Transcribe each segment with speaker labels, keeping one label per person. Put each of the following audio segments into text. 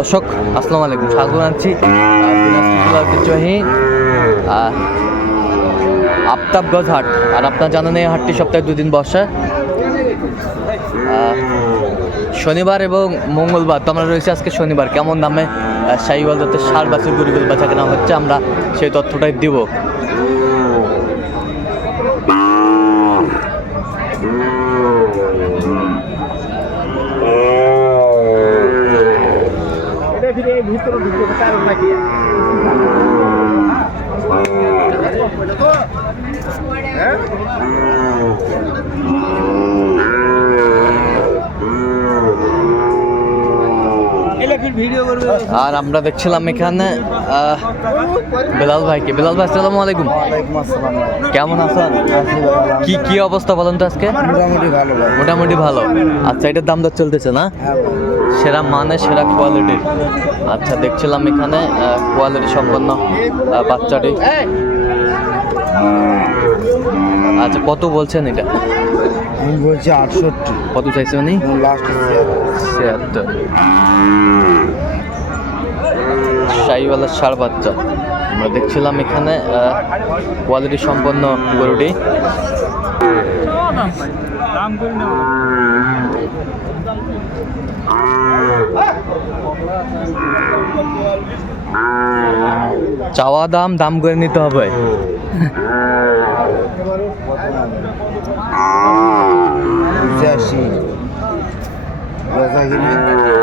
Speaker 1: দর্শক, আসসালামু আলাইকুম। স্বাগত জানাচ্ছি আফতাবগঞ্জ হাট। আর আপনার জানেন এই হাটটি সপ্তাহে দুদিন বসে। শনিবার এবং মঙ্গলবার, তো আমরা রয়েছে আজকে শনিবার। কেমন দামে শাহিওয়াল যাতে সার বাছুর গরিগুল বেচা কেনা হচ্ছে, আমরা সেই তথ্যটাই দিব।
Speaker 2: ভিতরে ঢুকতে কারণ নাকি?
Speaker 1: আর আমরা দেখছিলাম এখানে বেলাল ভাইকে। বেলাল ভাই আসসালামু আলাইকুম। কেমন আছেন? কি কি অবস্থা বলেন তো আজকে?
Speaker 2: মোটামুটি ভালো
Speaker 1: মোটামুটি ভালো। আচ্ছা এটার দাম দর চলতেছে না?
Speaker 2: হ্যাঁ
Speaker 1: সেরা মানে সেরা কোয়ালিটির আচ্ছা দেখছিলাম এখানে কোয়ালিটি সম্পন্ন বাচ্চাটি। আচ্ছা কত বলছেন এটা?
Speaker 2: আমি বলছি আটষট্টি।
Speaker 1: কত চাইছে উনি?
Speaker 2: লাস্ট
Speaker 1: ছিয়াত্তর। শাহিওয়ালা সার বাচ্চা। আমরা দেখছিলাম এখানে কোয়ালিটি সম্পন্ন গরুটি। চাওয়া দাম দাম করে নিতে হবে।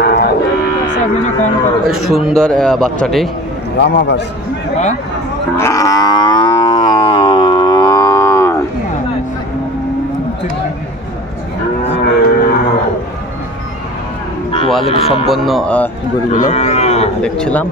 Speaker 1: এই সুন্দর বাচ্চাটি।
Speaker 2: রামাবাস
Speaker 1: কোয়ালিটি সম্পন্ন আহ, গরুগুলো দেখছিলাম।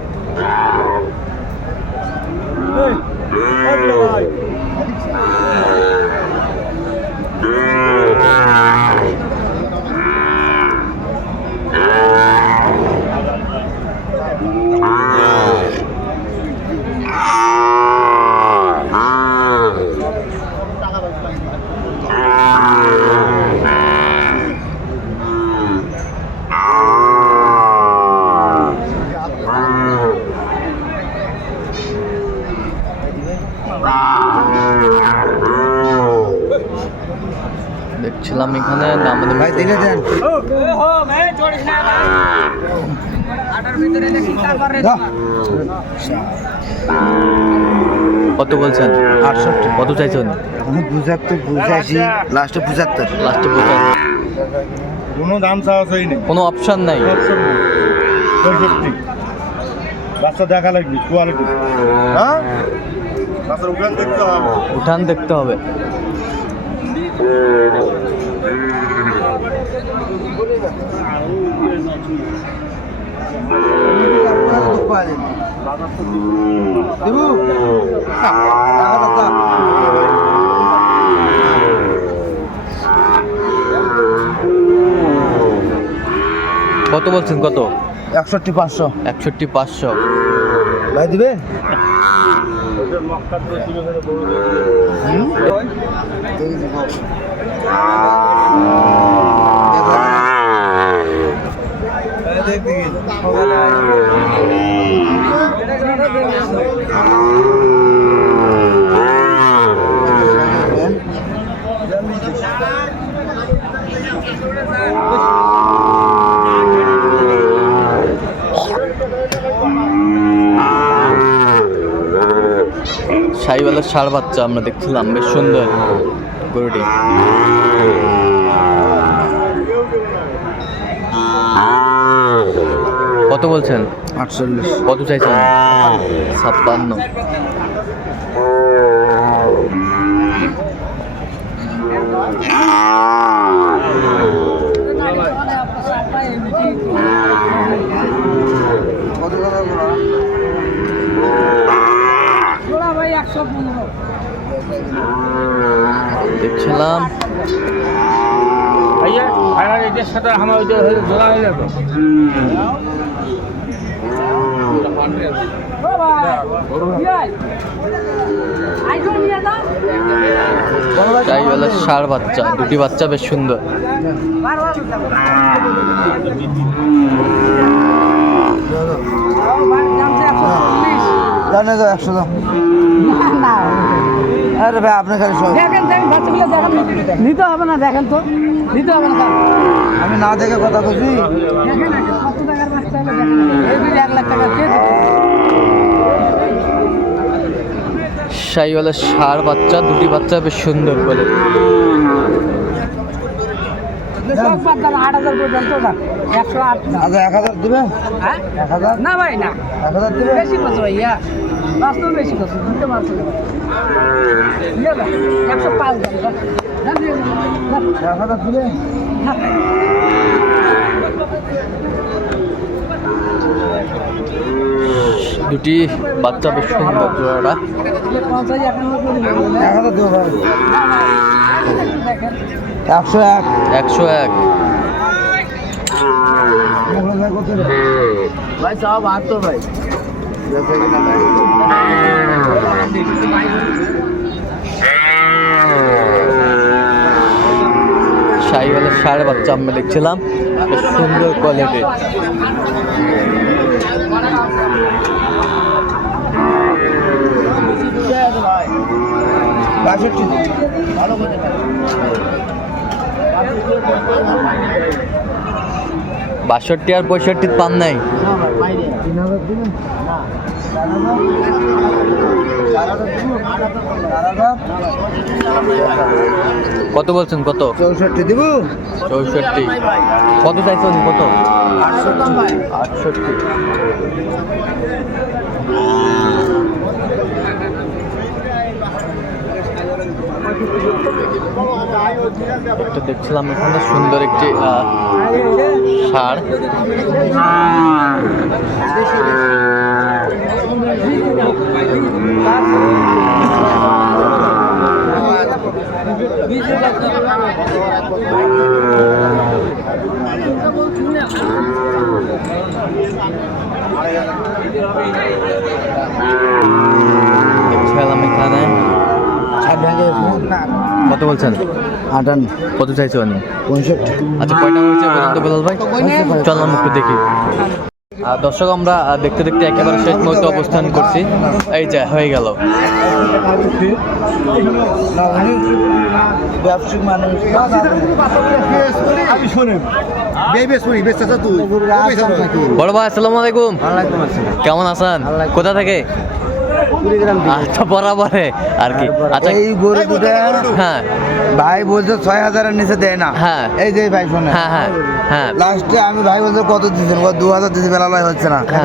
Speaker 1: দেখছিলাম এখানে
Speaker 2: ভাই দিলে দেন
Speaker 1: কত বলছেন?
Speaker 2: আটষট্টি।
Speaker 1: কত চাইছেন?
Speaker 2: আমি পঁচাত্তর পঁচাশি লাস্টে পঁচাত্তর।
Speaker 1: লাস্টে বলছেন
Speaker 3: কোনো দাম চাওয়া হয়নি
Speaker 1: কোনো অপশন নাই।
Speaker 3: পঁয়ষট্টি বাচ্চা দেখা লাগবে কোয়ালিটি হ্যাঁ? বাচ্চার উঠান দেখতে হবে।
Speaker 1: উঠান দেখতে হবে।
Speaker 2: দেবু
Speaker 1: কত বলছেন কত?
Speaker 2: একষট্টি পাঁচশো।
Speaker 1: একষট্টি পাঁচশো।
Speaker 2: ভাই দিবে?
Speaker 1: দেখতে গেছি সাইওয়ালা ষাড় বাচ্চা আমরা দেখছিলাম বেশ সুন্দর গরুটি। কত বলছেন?
Speaker 2: আটচল্লিশ।
Speaker 1: কত চাইছেন? ছাপ্পান্ন
Speaker 2: কত কথা বলো
Speaker 1: দেখছিলাম
Speaker 3: ফাইনাল এটার সাথে আমার ওই যে জোড়া হয়ে যাবে।
Speaker 1: সাইওয়ালা ষাড় বাচ্চা দুটি বাচ্চা বেশ সুন্দর।
Speaker 2: একশো দাও আরে ভাই আপনি খালি সব
Speaker 4: দেখেন দেখেন বাচ্চাগুলো দেখেন। নিতে হবে না দেখেন তো। হবে না
Speaker 2: আমি না দেখে কথা বলছি।
Speaker 4: কত টাকার বাচ্চা হলো দুটো এক লাখ টাকা কে
Speaker 1: শাহিওয়ালের ষাঁড় বাচ্চা দুটি বাচ্চা বেশ সুন্দর
Speaker 4: দাম আট হাজার পর্যন্ত একশো আট।
Speaker 2: আচ্ছা এক হাজার দিবে
Speaker 4: হ্যাঁ?
Speaker 2: এক হাজার
Speaker 4: না ভাই না
Speaker 2: এক হাজার দিবে
Speaker 4: বেশি করছ ভাইয়া বাস্তব বেশি করছ পারছ একশো পাঁচ।
Speaker 2: এক হাজার দিবে
Speaker 1: দুটি বাচ্চা বেশ সুন্দর জোড়াটা
Speaker 2: একশো এক
Speaker 1: একশো এক
Speaker 2: ভাই
Speaker 4: সব বাহাত্তর ভাই।
Speaker 1: শাহিওয়ালের ষাঁড় বাচ্চা আমরা দেখছিলাম। সুন্দর কোয়ালিটি
Speaker 2: বাষট্টি
Speaker 1: বাষট্টি আর পঁয়ষট্টি পান নাই। কত বলছেন কত?
Speaker 2: চৌষট্টি দিব।
Speaker 1: চৌষট্টি। কত চাইছেন কত? আটষট্টি। একটা দেখছিলাম এখানে সুন্দর একটি আহ, ষাঁড়। কত বলছেন?
Speaker 2: আটান্ন।
Speaker 1: কত চাইছো আমি
Speaker 2: পঁয়ষট্টি।
Speaker 1: আচ্ছা কয়টা হয়েছে বলুন বেলাল ভাই? চললাম একটু দেখি। আর দর্শক আমরা দেখতে দেখতে একেবারে শেষ মুহূর্তে অবস্থান করছি। এই যে হয়ে গেল।
Speaker 2: ব্যবসায়িক মানুষ।
Speaker 3: আমি শোনেন।
Speaker 1: বড় ভাই আসসালামু আলাইকুম। কেমন আছেন? কোথা থেকে? আচ্ছা বরাবরে আর কি। আচ্ছা
Speaker 2: এই গরু দুটো
Speaker 1: হ্যাঁ।
Speaker 2: ভাই বলছে ছয় হাজারের নিচে দেয় না।
Speaker 1: হ্যাঁ।
Speaker 2: এই যে ভাই শোনে।
Speaker 1: হ্যাঁ হ্যাঁ হ্যাঁ।
Speaker 2: লাস্টে আমি ভাই বলছে কত দিচ্ছেন ও দু হাজার দিতে বেলা হচ্ছে না।
Speaker 1: হ্যাঁ।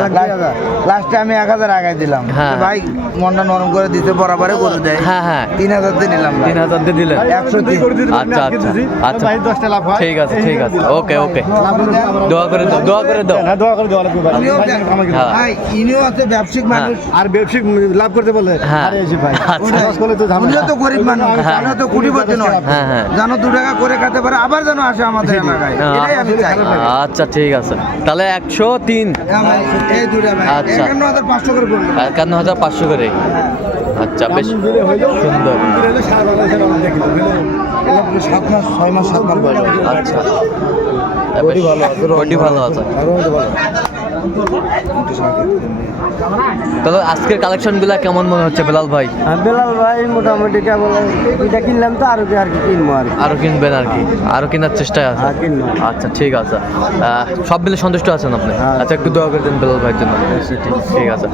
Speaker 2: লাস্টে আমি এক হাজার আগাই দিলাম। ভাই মনটা নরম করে দিতে বরাবরে করে দেয়।
Speaker 1: হ্যাঁ হ্যাঁ।
Speaker 2: তিন হাজার দিয়ে নিলাম
Speaker 1: তিন হাজার দিয়ে দিলেন।
Speaker 2: একশো তিন।
Speaker 1: আচ্ছা আচ্ছা। আচ্ছা।
Speaker 3: ভাই দশটা লাভ হয়।
Speaker 1: ঠিক আছে ঠিক আছে। ওকে ওকে। দোয়া করে দাও দোয়া করে দাও
Speaker 3: দোয়া করে দেওয়া লাগবে ভাই
Speaker 2: ইনিও আছে ব্যবসায়িক। মানুষ।
Speaker 3: আর ব্যবসায়িক লাভ করতে বলে?
Speaker 1: হ্যাঁ।
Speaker 3: আরে এসে ভাই
Speaker 1: আচ্ছা।
Speaker 3: তো।
Speaker 2: উনিও তো গরিব মানুষ
Speaker 1: হ্যাঁ।
Speaker 2: তো কুড়িপতি নয়।
Speaker 1: হ্যাঁ, হ্যাঁ।
Speaker 2: জানো দু টাকা করে খেতে পারে আবার যেন আসে আমাদের এলাকায়। এটাই আমি চাই।
Speaker 1: আচ্ছা ঠিক আছে। তাহলে একশো তিন।
Speaker 2: ভাই, এই দুটা
Speaker 1: আচ্ছা।
Speaker 2: একান্ন হাজার পাঁচশো করে
Speaker 1: একান্ন হাজার পাঁচশো করে। আচ্ছা বেশ সুন্দর।
Speaker 2: সাত মাস ছয় মাস সাত মাস
Speaker 1: আচ্ছা।
Speaker 2: ভালো আছে।
Speaker 1: ভালো আছে। তাহলে আজকের কালেকশনগুলো কেমন মনে হচ্ছে বেলাল ভাই?
Speaker 2: বেলাল ভাই মোটামুটি কেবল এটা কিনলাম তো আরও কি আর কি কিনবো আর
Speaker 1: আরও কিনবেন আর কি। আরও কেনার চেষ্টায় আছে।
Speaker 2: হ্যাঁ,
Speaker 1: আচ্ছা ঠিক আছে। সব মিলে সন্তুষ্ট আছেন আপনি?
Speaker 2: হ্যাঁ।
Speaker 1: আচ্ছা একটু দোয়া করে দেন বেলাল ভাইয়ের জন্য। ঠিক আছে।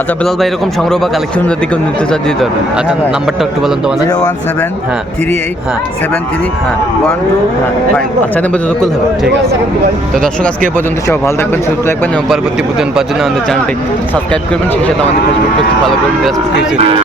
Speaker 1: আচ্ছা বেলাল ভাই এরকম সংগ্রহ বা কালেকশন যদি কেউ নিতে চায় দিতে পারবেন আচ্ছা
Speaker 2: হ্যাঁ।
Speaker 1: নাম্বারটা একটু বলেন তো মানে
Speaker 2: জিরো ওয়ান সেভেন
Speaker 1: হ্যাঁ।
Speaker 2: থ্রি এইট
Speaker 1: হ্যাঁ।
Speaker 2: সেভেন থ্রি
Speaker 1: হ্যাঁ।
Speaker 2: ওয়ান টু
Speaker 1: হ্যাঁ। আচ্ছা নাম্বার যত হবে ঠিক আছে। তো দর্শক আজকে এ পর্যন্ত সব ভালো থাকবেন সুস্থ থাকবেন এবং পরবর্তী প্রতিদিন পাওয়ার জন্য আমাদের চ্যানেলটি সাবস্ক্রাইব করবেন। সেই সাথে আমাদের ফেসবুক পেজটি ফলো করবেন।